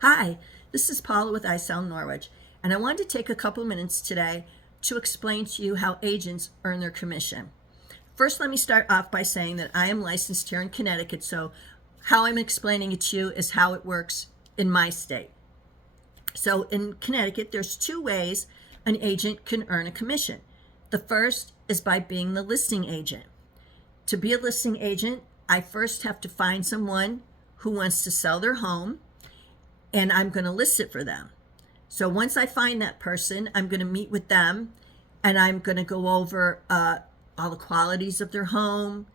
Hi, this is Paula with iSell Norwich, and I wanted to take a couple minutes today to explain to you how agents earn their commission. First, let me start off by saying that I am licensed here in Connecticut, so how I'm explaining it to you is how it works in my state. So in Connecticut, there's two ways an agent can earn a commission. The first is by being the listing agent. To be a listing agent, I first have to find someone who wants to sell their home, and I'm going to list it for them. So once I find that person, I'm going to meet with them, and I'm going to go over all the qualities of their home,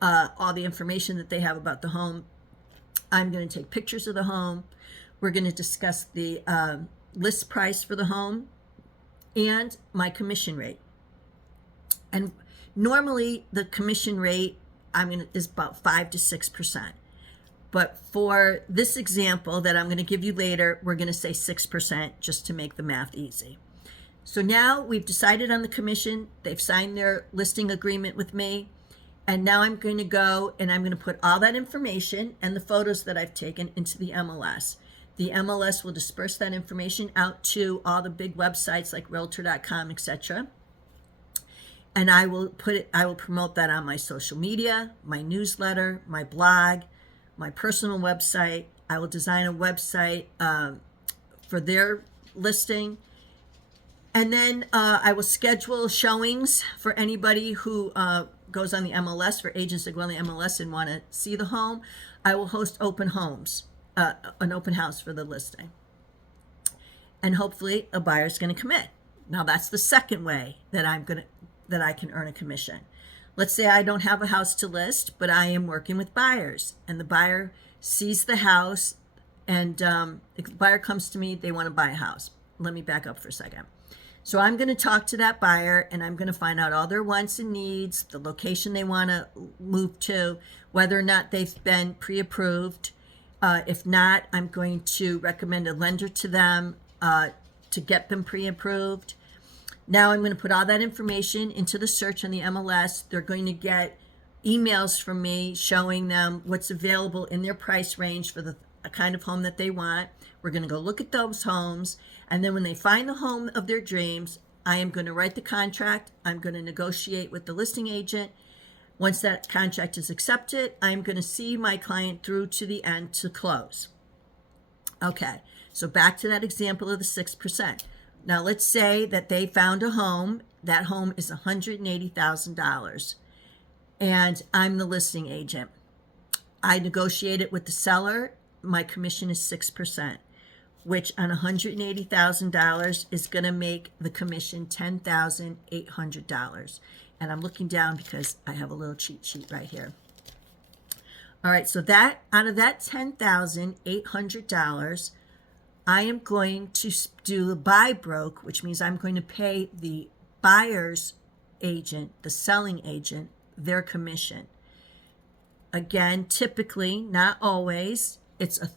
all the information that they have about the home. I'm going to take pictures of the home. We're going to discuss the list price for the home and my commission rate. And normally the commission rate is about 5 to 6%. But for this example that I'm going to give you later, we're going to say 6% just to make the math easy. So now we've decided on the commission. They've signed their listing agreement with me. And now I'm going to go and I'm going to put all that information and the photos that I've taken into the MLS. The MLS will disperse that information out to all the big websites like realtor.com, etc. And I will promote that on my social media, my newsletter, my blog, my personal website. I will design a website for their listing. And then I will schedule showings for anybody who goes on the MLS, for agents that go on the MLS and want to see the home. I will host open homes, an open house for the listing. And hopefully a buyer's going to commit. Now that's the second way that I can earn a commission. Let's say I don't have a house to list, but I am working with buyers, and the buyer sees the house, and if the buyer comes to me, they want to buy a house. Let me back up for a second. So I'm going to talk to that buyer, and I'm going to find out all their wants and needs, the location they want to move to, whether or not they've been pre-approved. If not, I'm going to recommend a lender to them to get them pre-approved. Now I'm going to put all that information into the search on the MLS. They're going to get emails from me showing them what's available in their price range for the kind of home that they want. We're going to go look at those homes. And then when they find the home of their dreams, I am going to write the contract. I'm going to negotiate with the listing agent. Once that contract is accepted, I'm going to see my client through to the end to close. Okay, so back to that example of the 6%. Now let's say that they found a home. That home is $180,000, and I'm the listing agent. I negotiate it with the seller. My commission is 6%, which on $180,000 is going to make the commission $10,800. And I'm looking down because I have a little cheat sheet right here. All right, so that out of that $10,800, I am going to do a buy broke, which means I'm going to pay the buyer's agent, the selling agent, their commission. Again, typically, not always, it's a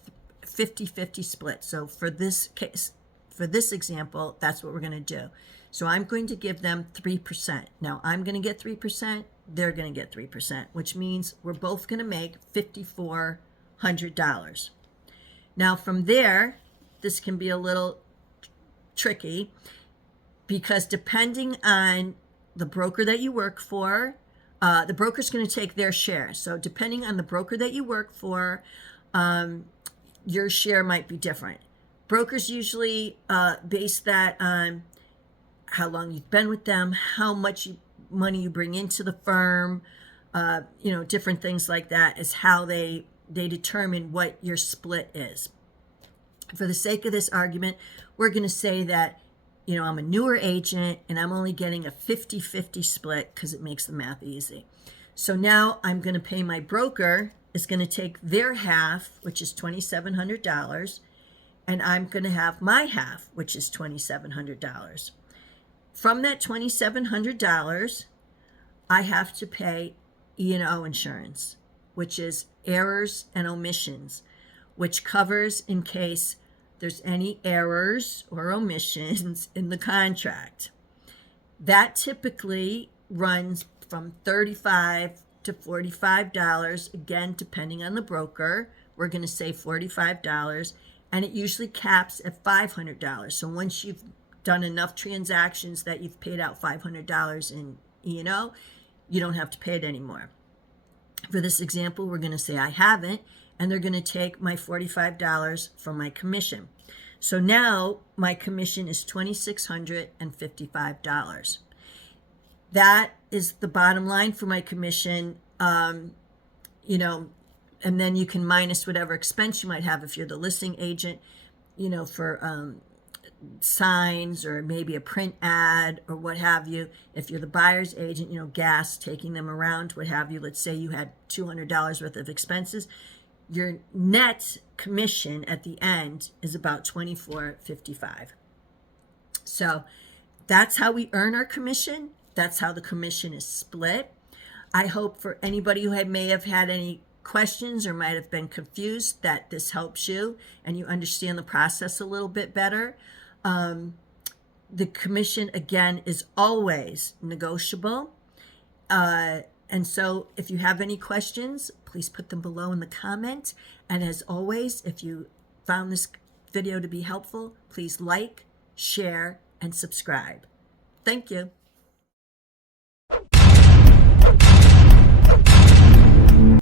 50-50 split. So for this case, for this example, that's what we're going to do. So I'm going to give them 3%. Now I'm going to get 3%, they're going to get 3%, which means we're both going to make $5,400. Now from there, this can be a little tricky because depending on the broker that you work for, the broker's going to take their share. So depending on the broker that you work for, your share might be different. Brokers usually base that on how long you've been with them, how much money you bring into the firm, different things like that is how they determine what your split is. For the sake of this argument, we're going to say that, I'm a newer agent and I'm only getting a 50-50 split because it makes the math easy. So now I'm going to pay my broker is going to take their half, which is $2,700, and I'm going to have my half, which is $2,700. From that $2,700, I have to pay E&O insurance, which is errors and omissions, which covers in case there's any errors or omissions in the contract. That typically runs from $35 to $45, again, depending on the broker. We're going to say $45, and it usually caps at $500. So once you've done enough transactions that you've paid out $500 in E&O, you don't have to pay it anymore. For this example, we're going to say I haven't, and they're going to take my $45 from my commission. So now my commission is $2,655. That is the bottom line for my commission. You know, and then you can minus whatever expense you might have if you're the listing agent, you know, for signs or maybe a print ad or what have you. If you're the buyer's agent, you know, gas, taking them around, what have you. Let's say you had $200 worth of expenses. Your net commission at the end is about $24.55. So that's how we earn our commission. That's how the commission is split. I hope for anybody who may have had any questions or might have been confused that this helps you and you understand the process a little bit better. The commission, again, is always negotiable. And so if you have any questions, please put them below in the comment. And as always, if you found this video to be helpful, please like, share, and subscribe. Thank you.